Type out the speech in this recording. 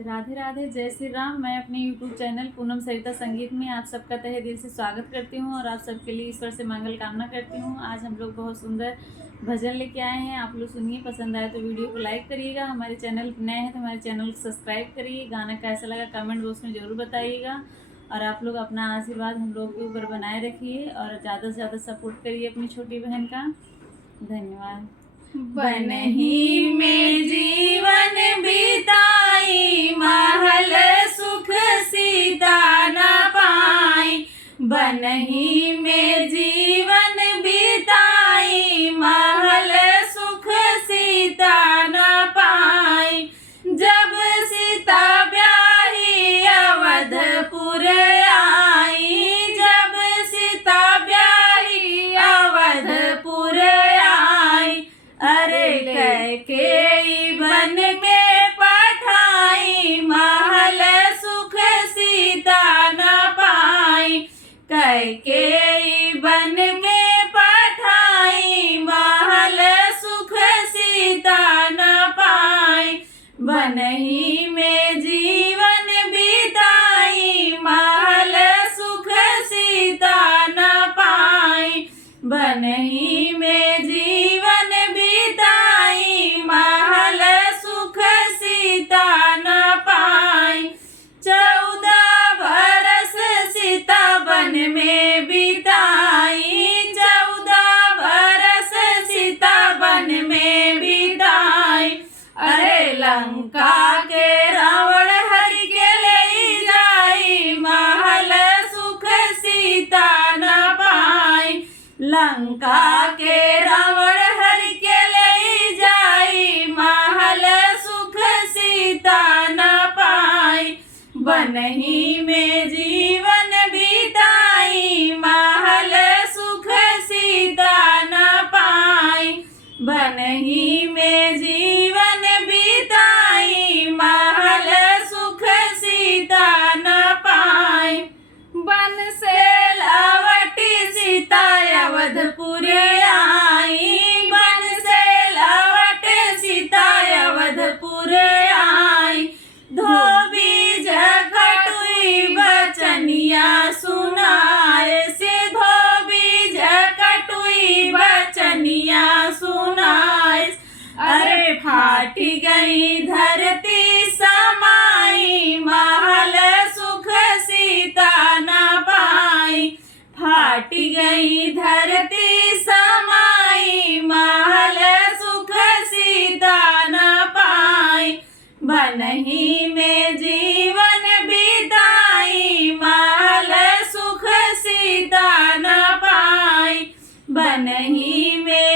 राधे राधे, जय श्री राम। मैं अपने YouTube चैनल पूनम सरिता संगीत में आप सबका तहे दिल से स्वागत करती हूँ और आप सबके लिए ईश्वर से मंगल कामना करती हूँ। आज हम लोग बहुत सुंदर भजन लेके आए हैं, आप लोग सुनिए। पसंद आए तो वीडियो को लाइक करिएगा। हमारे चैनल नए हैं तो हमारे चैनल को सब्सक्राइब करिए। गाना कैसा लगा कमेंट बॉक्स में ज़रूर बताइएगा और आप लोग अपना आशीर्वाद हम लोग के ऊपर बनाए रखिए और ज़्यादा से ज़्यादा सपोर्ट करिए अपनी छोटी बहन का। धन्यवाद। बनही में जीवन बिताई, महल सुख सीता न पाई। बनही में जीवन बिताई, महल सुख सीता न पाई। जब सीता ब्याही अवधपुर आई, जब सीता ब्याही अवधपुर आई। अरे कैकेयी बन के पठाई, महल सुख सीता न पाई। कैकेयी बन के पठाई, महल सुख सीता न पाई। बनही में जीवन बिताई, महल सुख सीता न पाई। बनही में जीवन बिताई, महल सुख सीता न पाई। 14 बरस सीता वन में बिताई, 14 बरस सीता वन में बिताई। अरे लंका के रावण हरि के ले जाई, महल सुख सीता न पाई। लंका के रावण हरि के ले जाई, महल सुख सीता न पाई। बनही में जीवन बिताई, महल सुख सीता न पाई। बनही में जीवन बिताई, महल सुख सीता न पाई। बन से लवटी सीता अवधपुर आई, बन से लवट सीता अवधपुर आई। धोबी जखटुई बचनिया सुनाए से, धोबी जखटुई बचनिया सुनाए। अरे फाटी गई धरती समाई, महल सुख सीता न पाई। फाटी गई धरती समाई, महल सुख सीता न पाई। बनही में जीवन बिताई, महल सुख सीता न पाई। बनही में